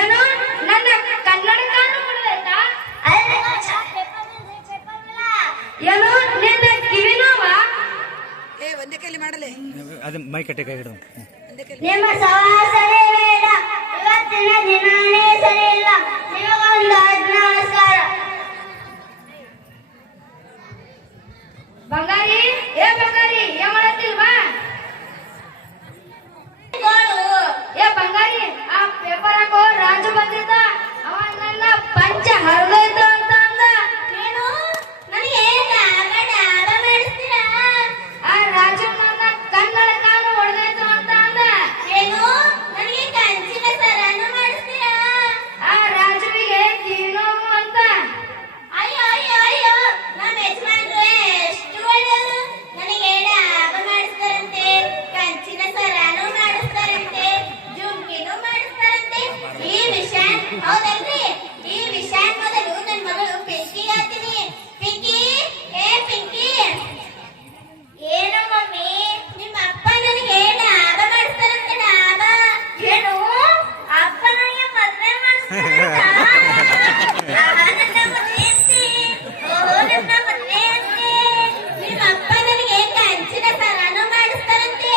ಏನು ನನ್ನ ಕನ್ನಡ ಕಾನು ಕೊಡಬೇಕಾ? ಏನು ನಿನ್ನ ಕಿವಿನೋವ? ಒಂದೇ ಕೈಲಿ ಮಾಡಲೆ ಅದು ಮೈ ಕಟ್ಟೆ ಕೈ ಹಿಡಿದು ನಿಮ್ಮ ಸವಾಸನೆ ಬೇಡ, ಇವತ್ತಿನ ದಿನಾನೇ ಸರಿ ಇಲ್ಲ. ನಿಮಗೊಂದು ನಮಸ್ಕಾರ. ಬಂಗಾರಿ, ಏ ಬಂಗಾರಿ, ಏನ್ ಮಾಡತ್ತಿಲ್ವಾ? ಏ ಬಂಗಾರಿ, ಆ ಪೇಪರ್ ಹಾಕೋ, ರಾಜು ಬಂದಿದ್ದ. ಅವ ನನ್ನ ಪಂಚ ಹರಿದೋಯ್ತು ಅಂತ ಅಂದ. ಏನು ನನಗೆ ಮಾಡಿಸ್ತೀರಾ? ಆ ರಾಜು ನನ್ನ ಕನ್ನಡ ಕಾನು ಹೊಡೆದೋಯ್ತು ಅಂತ ಅಂದ. ಏನು ನನಗೆ ಕಂಚಿನ ಸರನು ಮಾಡಿಸ್ತೀರಾ? ಆ ರಾಜುವಿಗೆ ಕಿವಿನೋವು ಅಂತ. ಅಯ್ಯೋ ಅಯ್ಯೋ ಅಯ್ಯೋ, ನಮ್ಮ ಯಜಮಾನ್ರು ಎಷ್ಟು ಒಳ್ಳೆಯವರು. ನನಗೆ ಡಾಬ ಮಾಡಿಸ್ತಾರಂತೆ, ಕಂಚಿನ ಸರನು ಮಾಡಿಸ್ತಾರಂತೆ, ಜುಮ್ಕಿನೂ ಮಾಡಿಸ್ತಾರಂತೆ. ಈ ವಿಷಯ ಹೌದಲ್ರಿ? ಈ ವಿಷಯ ಮೊದಲು ನನ್ನ ಮಗಳು ಪಿಂಕಿ ಹೇಳ್ತೀನಿ. ಪಿಂಕಿ, ಏ ಪಿಂಕಿ. ಏನು ಮಮ್ಮಿ? ನಿಮ್ಮ ಅಪ್ಪ ನನಗೆ ಡಾಬ ಮಾಡಿಸ್ತಾರಂತೆ. ಡಾಬ ಏನು? ಅಪ್ಪ ನನಗೆ ಮದುವೆ ಮಾಡಿಸ್ತಾರಂತ? ನನ್ನ ಮದುವೆ ಅಂತೆ. ಓಹೋ, ನನ್ನ ಮದುವೆ ಅಂತೆ. ನಿಮ್ಮ ಅಪ್ಪ ನನಗೆ ಕಂಚಿನ ಸರನು ಮಾಡಿಸ್ತಾರಂತೆ.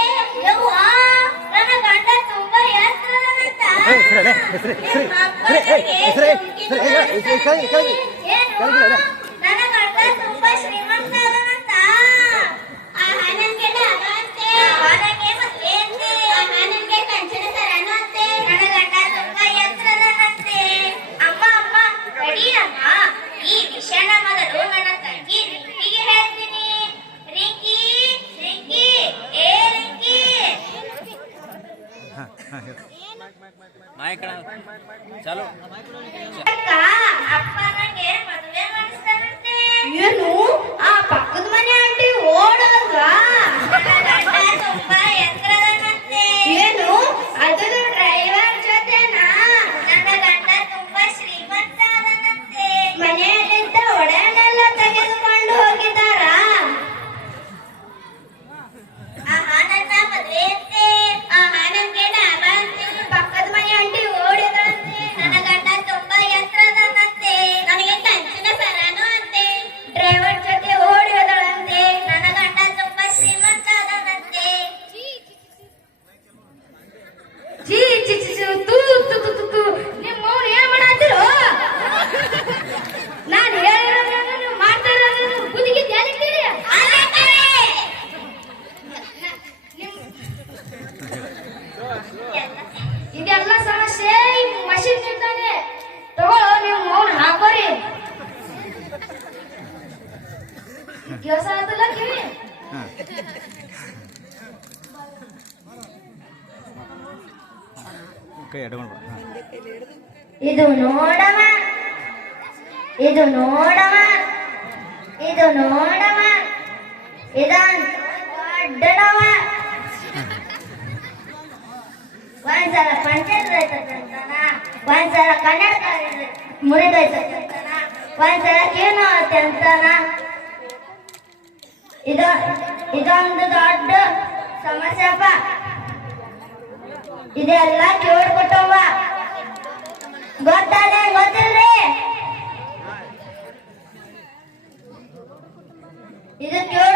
ಯವ್ವಾ, ನನ್ನ ಗಂಡ ತುಂಬಾ ಎತ್ತರದಂತ. ನಿಮ್ಮ ಅಪ್ಪ ನನಗೆ ಜುಮ್ಕಿನೂ ಮಾಡಿಸ್ತಾರಂತೆ. ಏನು? ನನ್ನ ಗಂಡ ತುಂಬಾ ಶ್ರೀಮಂತ ಅದನಂತ. ಆಹಾ, ನನ್ಗೆ ಡಾಬ ಅಂತೆ. ನನಗೆ ಮದುವೆ ಅಂತೆ. ಆಹಾ, ನನ್ಗೆ ಕಂಚಿನ ಸರನು ಅಂತೆ. ನನ್ನ ಗಂಡ ತುಂಬಾ ಎತ್ತರದನಂತೆ. ಅಮ್ಮ ಅಮ್ಮ ರೆಡಿ ಅಮ್ಮ. ಈ ವಿಷಯನ ಮೊದಲು ನನ್ನ ತಂಗಿ ರಿಂಕಿಗೆ ಹೇಳ್ತೀನಿ. ರಿಂಕಿ, ರಿಂಕಿ, ಏ ರಿಂಕಿ. ಚಾಲು ಅಕ್ಕ, ಅಪ್ಪ ನನಗೆ ಮದುವೆ ಮಾಡಿಸ್ತಾರಂತೆ. ಏನು? ಆ ಪಕ್ಕದ ಮನೆ ಆಂಟಿ ಓಡೋದ್ವಾ? ನನ್ನ ಗಂಡ ತುಂಬಾ ಎತ್ತರದನಂತೆ. ಏನು? ಅದು ಡ್ರೈವರ್ ಜೊತೆನಾ? ನನ್ನ ಗಂಡ ತುಂಬಾ ಶ್ರೀಮಂತ ಅದನಂತೆ. ಮನೆಯಲ್ಲಿದ್ದ ಒಡನೆಲ್ಲ ತೆಗೆದುಕೊಂಡು ಹೋಗಿದ್ದಾರಾ? ಆಹಾ, ನನ್ನ ಮದುವೆ ಅಂತೆ. ಆಹಾ, ನನ್ಗೆ ಡಾಬ ಅಂತೆ. ಪಕ್ಕದ ಮನೆ ಆಂಟಿ ಓಡಿದ್ರಂತೆ. ನನ್ನ ಗಂಡ ತುಂಬಾ ಎತ್ತರದನಂತೆ. ನನಗೆ ಕಂಚಿನ ಸರನು ಅಂತೆ. ಡ್ರೈವರ್ ಜೊತೆ ಓಡಿ ಹೋದಳಂತೆ. ನನ್ನ ಗಂಡ ತುಂಬಾ ಶ್ರೀಮಂತ ಅದನಂತೆ. ಜೀ ಚಿ ಚಿ ಚಿ, ತೂ ತು ತು ತು ತು. ನಿಮ್ಮ ಅವ್ರು ಏನ್ ಮಾಡತ್ತಿರೋ? ನಾನು ಹೇಳಿರೋದನ್ನ ನೀವು ಮಾಡ್ತಾ ಇರೋದನ್ನ ಬುದ್ಧಿಗೆ ಧ್ಯಾನಿಸ್ತೀರಿ? ಇದೆಲ್ಲ ಸಮಸ್ಯೆ ಈ ಮಷಿನ್ ನಿಂತಾನೆ. ತಗೊಳ್ಳೋ, ನೀವು ಮೌನ ಹಾಕೋರಿ. ಕೆಲಸ ಆತಲ್ಲ ಕಿವಿ. ಕೈ ಅಡ್ಕೊಂಡು ಇದು ನೋಡಮ್ಮ, ಇದು ನೋಡಮ್ಮ, ಇದು ನೋಡಮ್ಮ, ಇದಂತ ದೊಡ್ಡನವ. ಒಂದ್ಸಲ ಪಂಚಾಯತ್ ರೈತಂತಾನ, ಒಂದ್ಸಲ ಕನ್ನಡ ಮುರಿದೈತಂತಾನ, ಒಂದ್ಸಲ ಏನು ಅಂತಾನ. ಇದೊಂದು ದೊಡ್ಡ ಸಮಸ್ಯೆಪ್ಪ. ಇದೆಲ್ಲ ಕೇಳ್ಕೊಟ್ಟವ. ಗೊತ್ತಾದೆ ಗೊತ್ತಿಲ್ರಿ? ಇದು ಕೇಳ